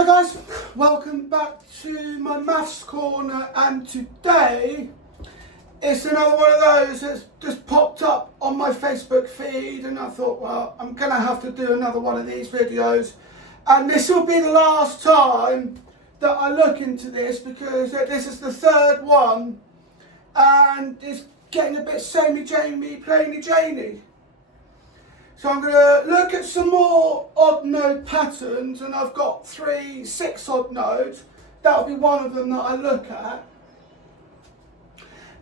Hi guys, welcome back to my maths corner, and today it's another one of those that's just popped up on my Facebook feed, and I thought, well, I'm gonna have to do another one of these videos, and this will be the last time that I look into this because this is the third one and it's getting a bit samey-jamey, plainy-janey. So I'm going to look at some more odd node patterns, and I've got 3 6-odd nodes. That'll be one of them that I look at.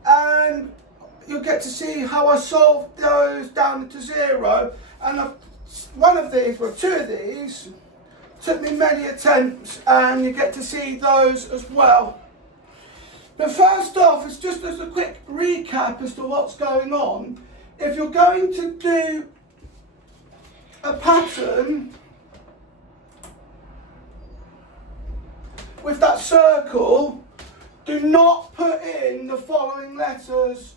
And you'll get to see how I solve those down into 0. And two of these, took me many attempts, and you get to see those as well. But first off, it's just as a quick recap as to what's going on. If you're going to do a pattern with that circle, do not put in the following letters,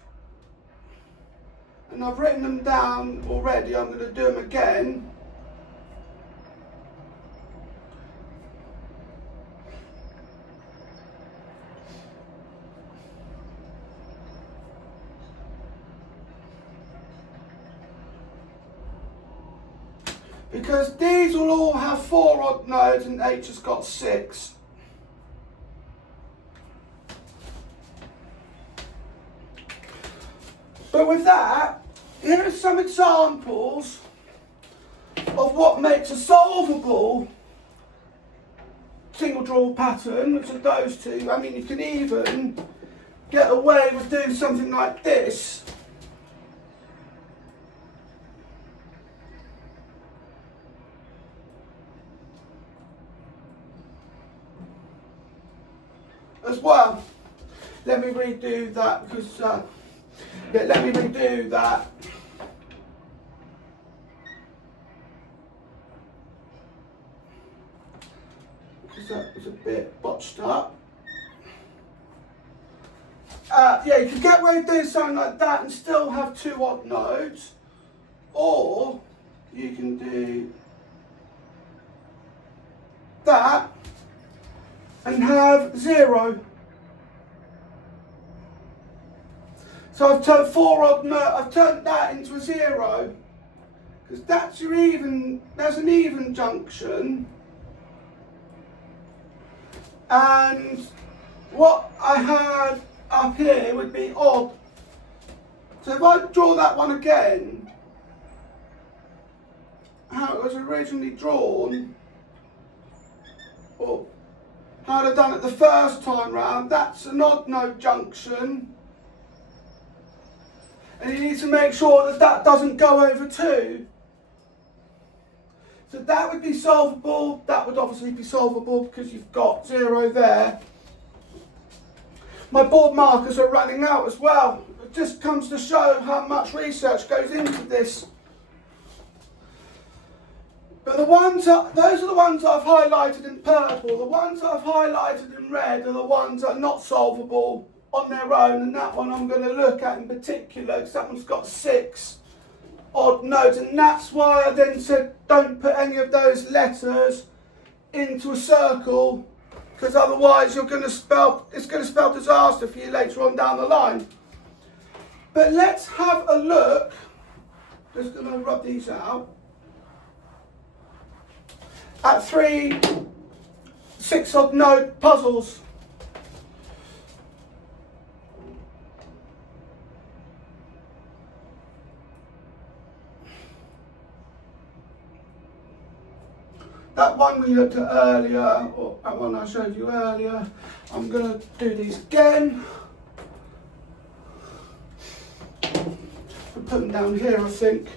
and I've written them down already. I'm going to do them again. Because these will all have 4 odd nodes and H has got 6. But with that, here are some examples of what makes a solvable single draw pattern, which are those two. I mean, you can even get away with doing something like this. As well. Let me redo that because let me redo that. Because that was a bit botched up. Yeah, you can get away with doing something like that and still have 2 odd nodes, or you can do that and have 0. So I've turned 4 odd nodes, I've turned that into a 0, because that's your even, there's an even junction, and what I had up here would be odd. So if I draw that one again, how it was originally drawn, or how I'd done it the first time round, that's an odd node junction, and you need to make sure that that doesn't go over 2. So that would be solvable. That would obviously be solvable because you've got 0 there. My board markers are running out as well. It just comes to show how much research goes into this. But those are the ones that I've highlighted in purple. The ones that I've highlighted in red are the ones that are not solvable on their own, and that one I'm going to look at in particular because that one's got 6 odd nodes, and that's why I then said don't put any of those letters into a circle, because otherwise it's going to spell disaster for you later on down the line. But let's have a look. Just going to rub these out. At 3 6-odd node puzzles. That one we looked at earlier, or that one I showed you earlier, I'm going to do these again. I'll put them down here, I think.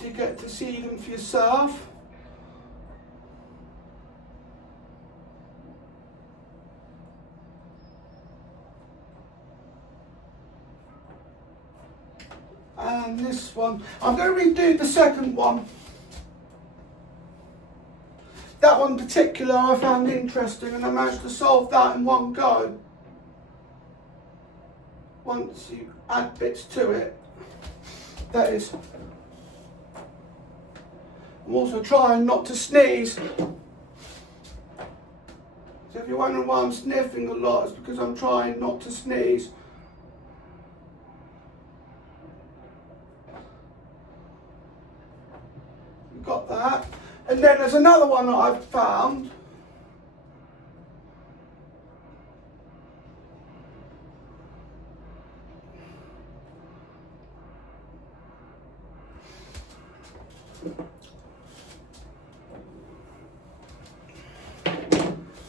You get to see them for yourself. And this one, I'm going to redo the second one. That one in particular I found interesting, and I managed to solve that in one go. Once you add bits to it, that is. I'm also trying not to sneeze. So if you're wondering why I'm sniffing a lot, it's because I'm trying not to sneeze. We've got that. And then there's another one that I've found.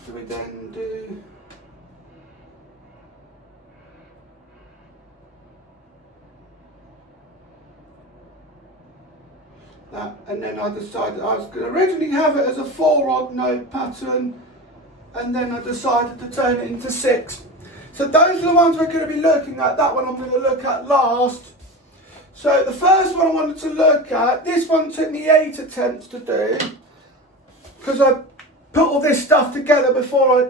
So we then do that, and then I decided I was going to originally have it as a 4 odd node pattern, and then I decided to turn it into 6. So those are the ones we're going to be looking at. That one I'm going to look at last. So the first one I wanted to look at, this one took me 8 attempts to do, because I put all this stuff together before I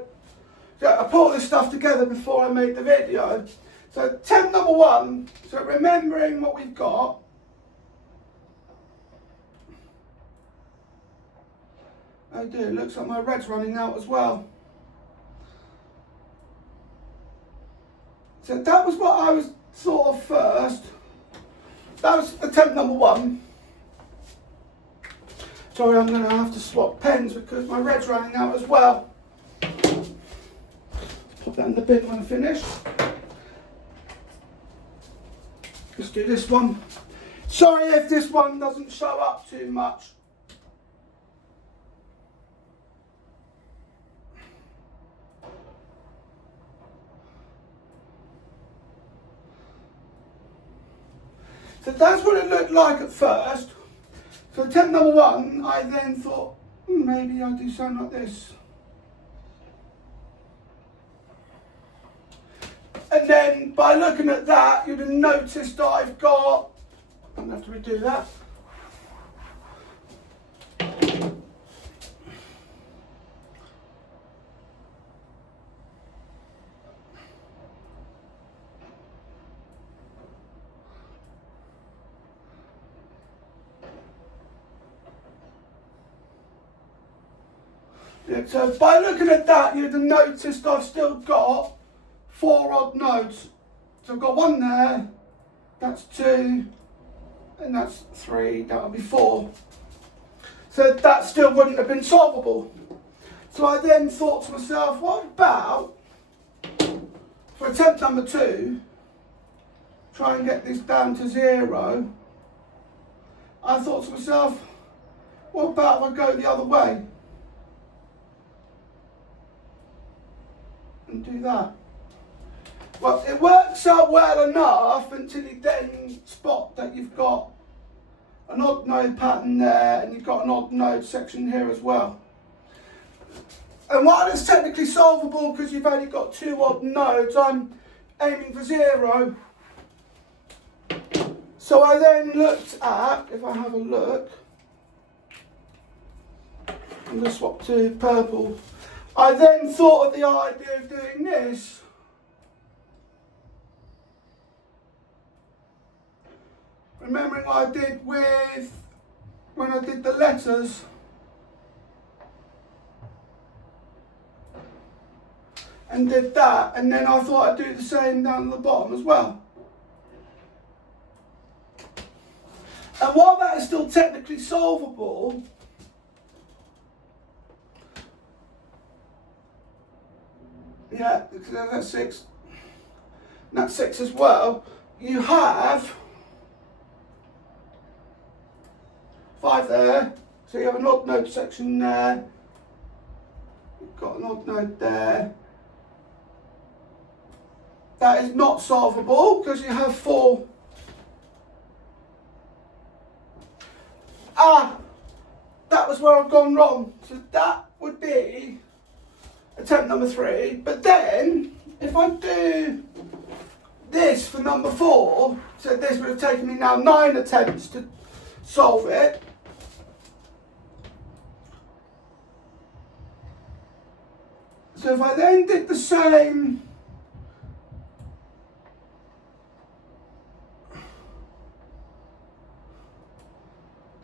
made the video. So attempt number 1, so remembering what we've got. Oh dear, it looks like my red's running out as well. So that was what I was thought of first. That was attempt number 1. Sorry, I'm going to have to swap pens because my red's running out as well. Put that in the bin when I finish. Let's do this one. Sorry if this one doesn't show up too much. So that's what it looked like at first. So attempt number 1, I then thought, maybe I'll do something like this. And then by looking at that, you'd have noticed that I've got, I'm going to have to redo that. Yeah, so by looking at that, you'd have noticed I've still got 4 odd nodes. So I've got 1 there, that's 2, and that's 3, that'll be 4. So that still wouldn't have been solvable. So I then thought to myself, what about, for attempt number 2, try and get this down to 0. I thought to myself, what about if I go the other way? And do that. Well, it works out well enough until you then spot that you've got an odd node pattern there and you've got an odd node section here as well. And while it's technically solvable because you've only got 2 odd nodes, I'm aiming for 0. So I then looked at, if I have a look, I'm going to swap to purple. I then thought of the idea of doing this. Remembering what I did when I did the letters. And did that, and then I thought I'd do the same down at the bottom as well. And while that is still technically solvable, yeah, that's 6. And that's 6 as well. You have 5 there, so you have an odd node section there. You've got an odd node there. That is not solvable because you have 4. That was where I've gone wrong. So that would be attempt number 3. But then, if I do this for number 4, so this would have taken me now 9 attempts to solve it. So if I then did the same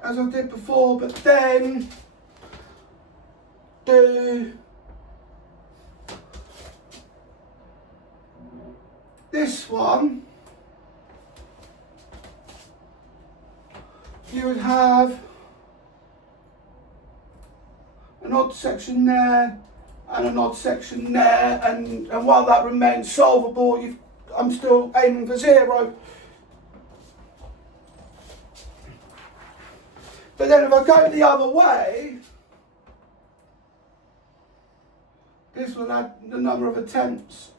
as I did before, but then do this one, you would have an odd section there and an odd section there, and while that remains solvable, I'm still aiming for 0. But then if I go the other way, this will add the number of attempts.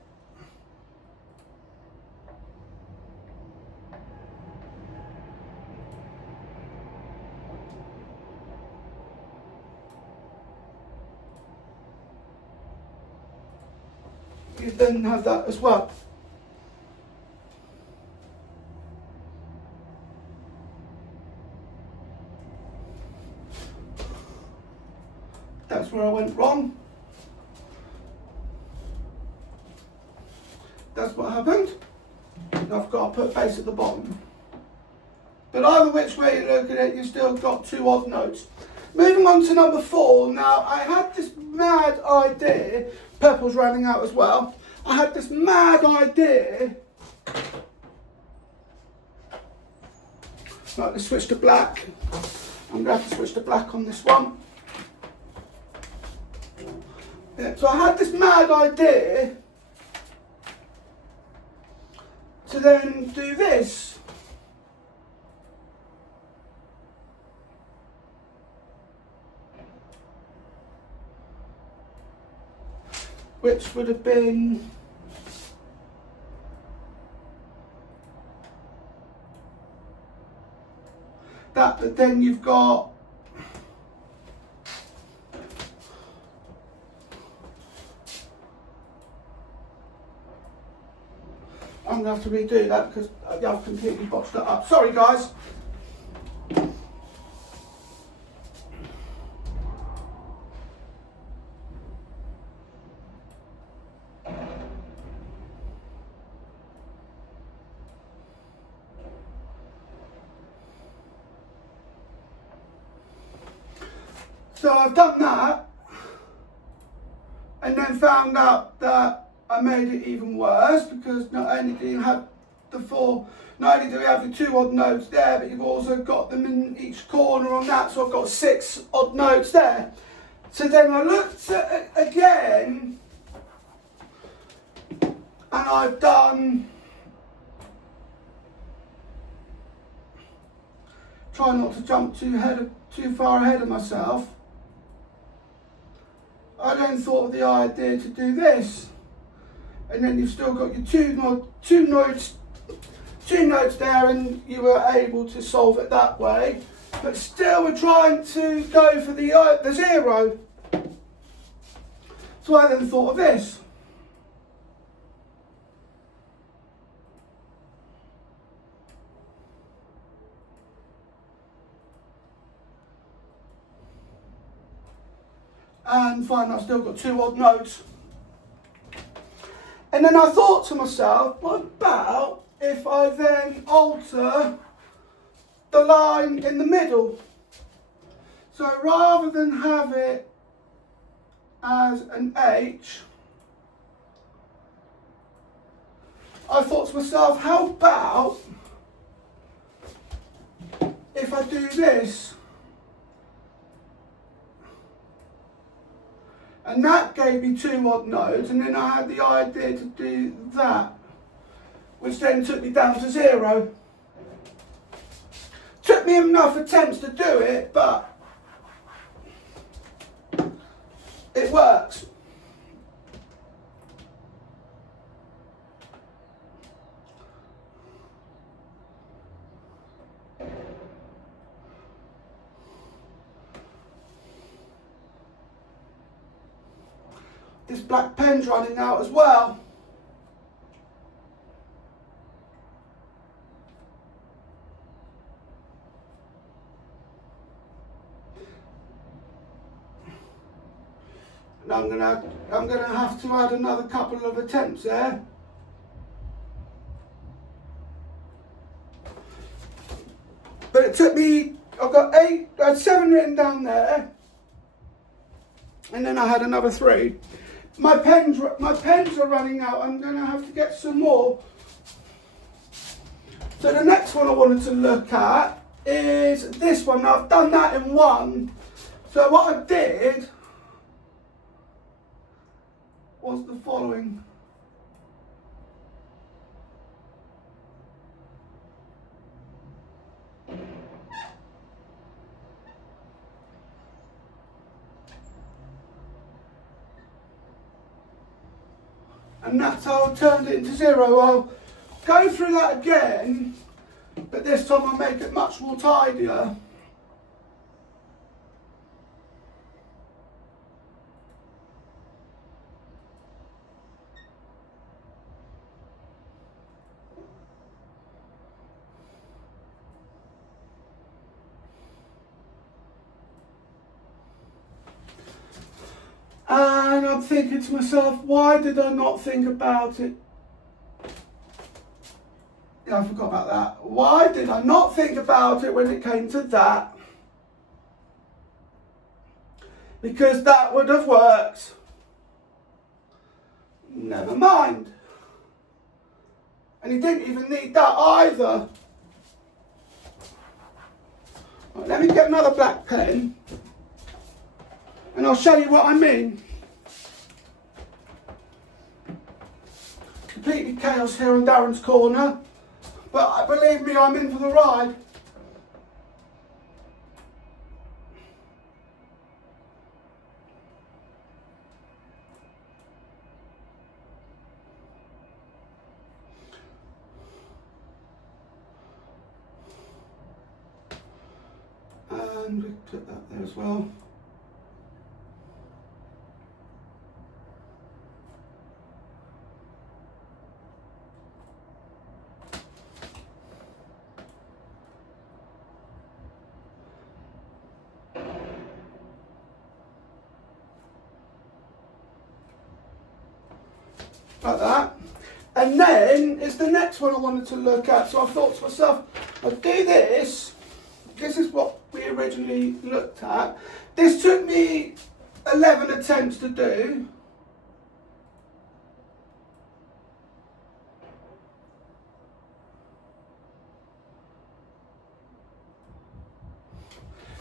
You then have that as well. That's where I went wrong. That's what happened. And I've got to put base at the bottom. But either which way you look at it, you've still got 2 odd notes. Moving on to number 4. Now, I had this mad idea. Purple's running out as well. I had this mad idea. Right, let's switch to black. I'm going to have to switch to black on this one. Yeah, so I had this mad idea to then do this. Which would have been that, but then you've got I'm going to have to redo that because I've completely botched that up. Sorry guys. So I've done that and then found out that I made it even worse, because not only do you have not only do we have the 2 odd notes there, but you've also got them in each corner on that, so I've got 6 odd notes there. So then I looked at it again and I've done, try not to jump too far ahead of myself. I then thought of the idea to do this, and then you've still got your two notes there, and you were able to solve it that way. But still, we're trying to go for the 0. So I then thought of this. And fine, I've still got 2 odd notes. And then I thought to myself, what about if I then alter the line in the middle? So rather than have it as an H, I thought to myself, how about if I do this? And that gave me 2 odd notes, and then I had the idea to do that, which then took me down to 0. Took me enough attempts to do it, but it works. This black pen's running out as well. And I'm gonna have to add another couple of attempts there. But it took me, I've got I had 7 written down there, and then I had another 3. My pens are running out. I'm going to have to get some more. So the next one I wanted to look at is this one. Now I've done that in one. So what I did was the following. And that's how I turned it into 0. I'll go through that again, but this time I'll make it much more tidier. And I'm thinking to myself, why did I not think about it? Yeah, I forgot about that. Why did I not think about it when it came to that? Because that would have worked. Never mind. And he didn't even need that either. Right, let me get another black pen. And I'll show you what I mean. Completely chaos here on Darren's corner, but believe me, I'm in for the ride. And we put that there as well. Like that. And then it's the next one I wanted to look at. So I thought to myself, I'll do this. This is what we originally looked at. This took me 11 attempts to do.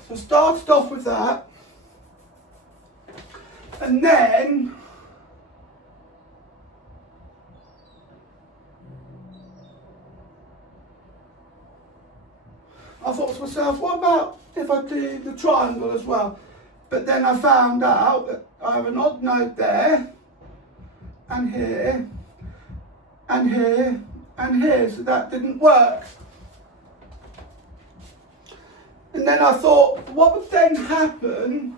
So I started off with that. And then I thought to myself, what about if I do the triangle as well? But then I found out that I have an odd note there, and here, and here, and here, so that didn't work. And then I thought, what would then happen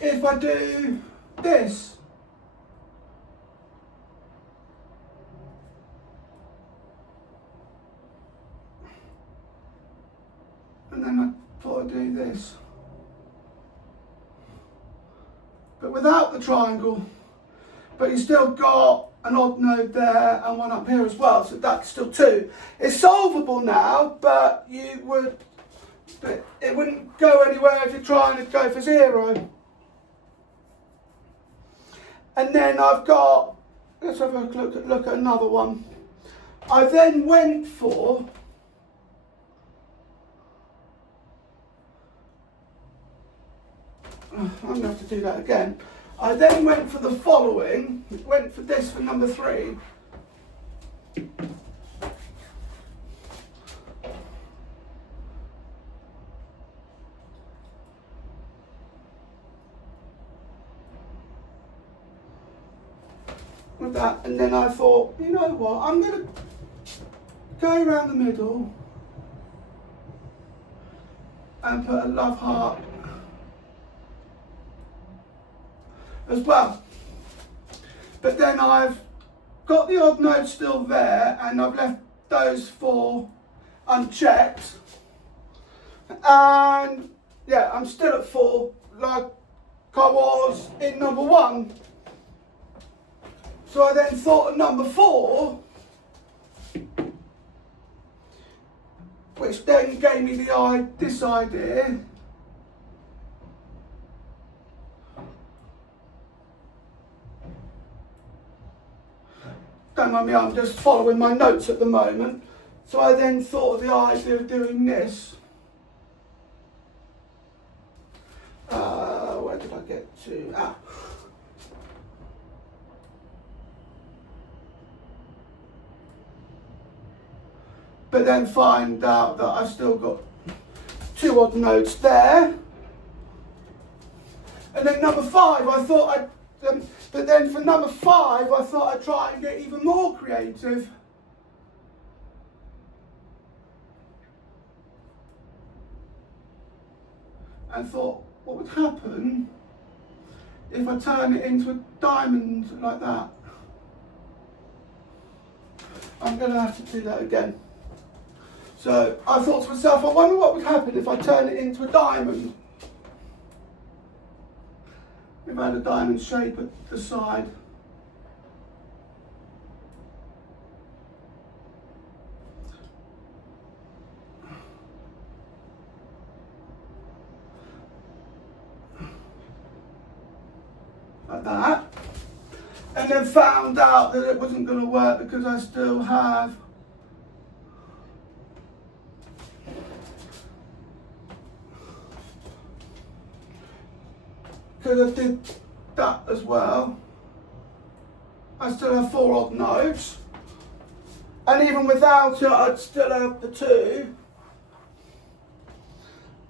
if I do this? And then I thought I'd do this. But without the triangle. But you still got an odd node there and one up here as well, so that's still 2. It's solvable now, but it wouldn't go anywhere if you're trying to go for 0. And then I've got, let's have a look at another one. I then went for I'm going to have to do that again. I then went for the following, went for this for number 3. With that, and then I thought, you know what, I'm going to go around the middle and put a love heart as well. But then I've got the odd note still there, and I've left those 4 unchecked. And yeah, I'm still at 4, like I was in number 1. So I then thought of number 4, which then gave me this idea. Don't mind me, I'm just following my notes at the moment. So I then thought of the idea of doing this. Where did I get to? But then find out that I've still got 2 odd notes there. And then number 5, I thought but then for number 5, I thought I'd try and get even more creative. And thought, what would happen if I turn it into a diamond like that? I'm going to have to do that again. So I thought to myself, I wonder what would happen if I turn it into a diamond. If I had a diamond shape at the side. Like that. And then found out that it wasn't going to work because I still have because I did that as well. I still have 4 odd notes. And even without it, I'd still have the 2.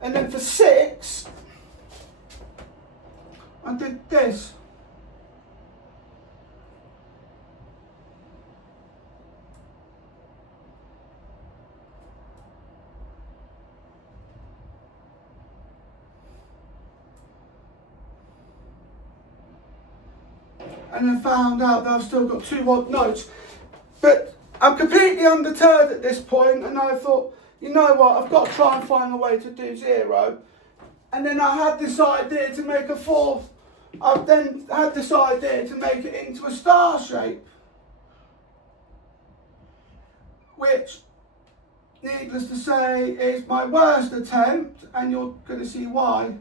And then for 6, I did this. And then found out that I've still got 2 odd notes. But I'm completely undeterred at this point, and I thought, you know what, I've got to try and find a way to do 0. And then I had this idea to make a 4. I've then had this idea to make it into a star shape. Which, needless to say, is my worst attempt, and you're going to see why.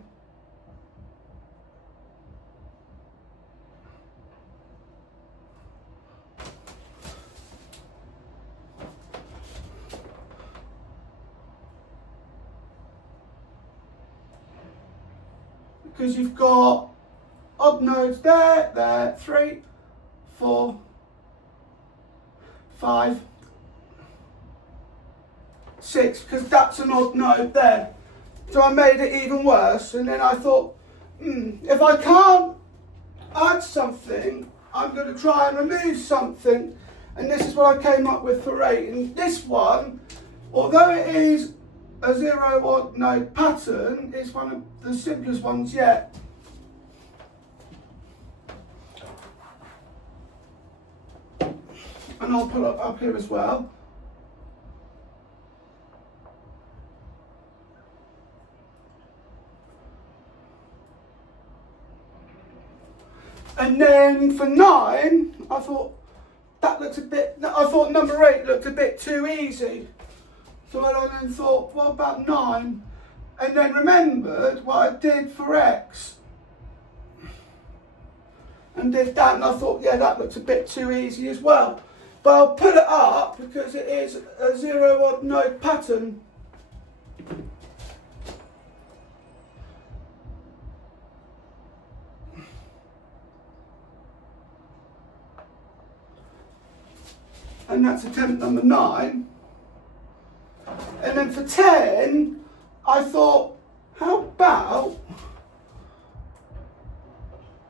Because you've got odd nodes there, 3, 4, 5, 6, because that's an odd node there. So I made it even worse, and then I thought, if I can't add something, I'm going to try and remove something. And this is what I came up with for 8. And this one, although it is a 0 odd node pattern, it's one of the simplest ones yet. And I'll put it up here as well. And then for 9, I thought number 8 looked a bit too easy. So I then thought, what about 9? And then remembered what I did for X. And did that, and I thought, yeah, that looks a bit too easy as well. But I'll put it up because it is a 0 odd node pattern. And that's attempt number 9. And then for 10, I thought, how about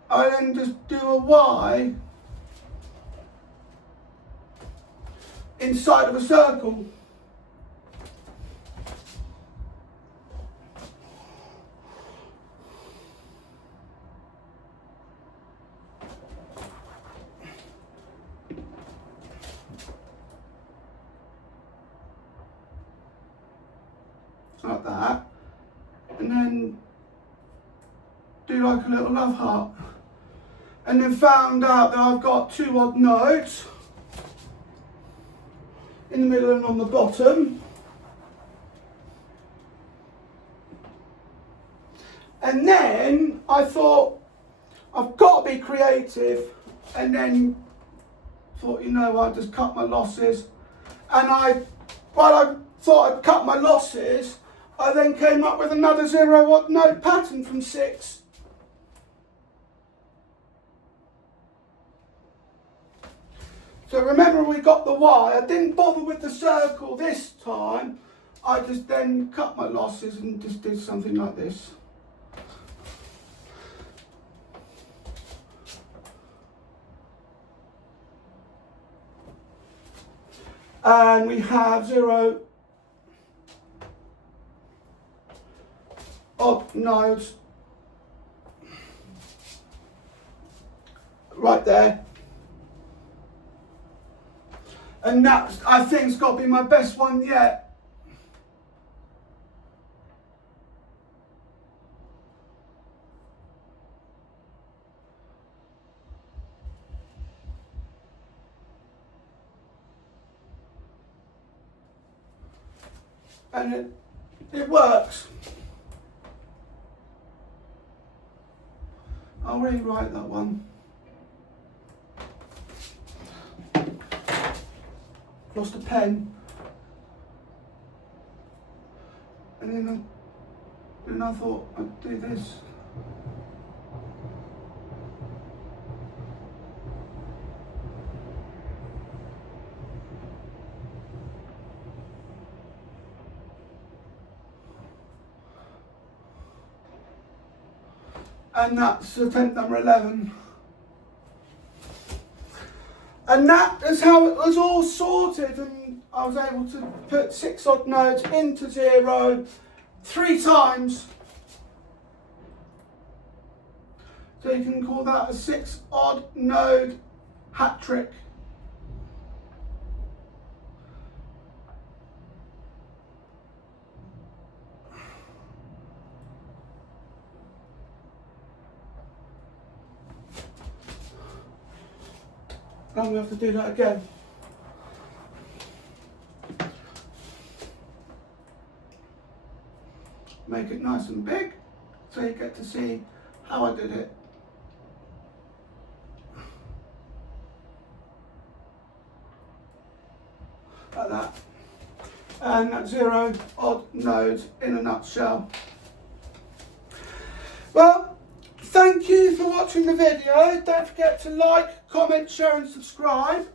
I then just do a Y inside of a circle. Like that, and then do like a little love heart. And then found out that I've got 2 odd nodes in the middle and on the bottom. And then I thought, I've got to be creative, and then thought, you know, I'll just cut my losses. And while I thought I'd cut my losses, I then came up with another 0 odd node pattern from 6. So remember, we got the Y. I didn't bother with the circle this time. I just then cut my losses and just did something like this. And we have 0 odd nodes right there. And that, I think, has got to be my best one yet. And it works. I'll rewrite that one. Lost a pen. And then I thought I'd do this. And that's attempt number 11. And that is how it was all sorted, and I was able to put 6 odd nodes into 0 3 times. So you can call that a 6 odd node hat trick. I'm going to have to do that again. Make it nice and big so you get to see how I did it. Like that. And that's 0 odd nodes in a nutshell. Well, thank you for watching the video. Don't forget to like, comment, share and subscribe.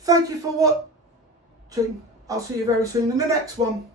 Thank you for watching. I'll see you very soon in the next one.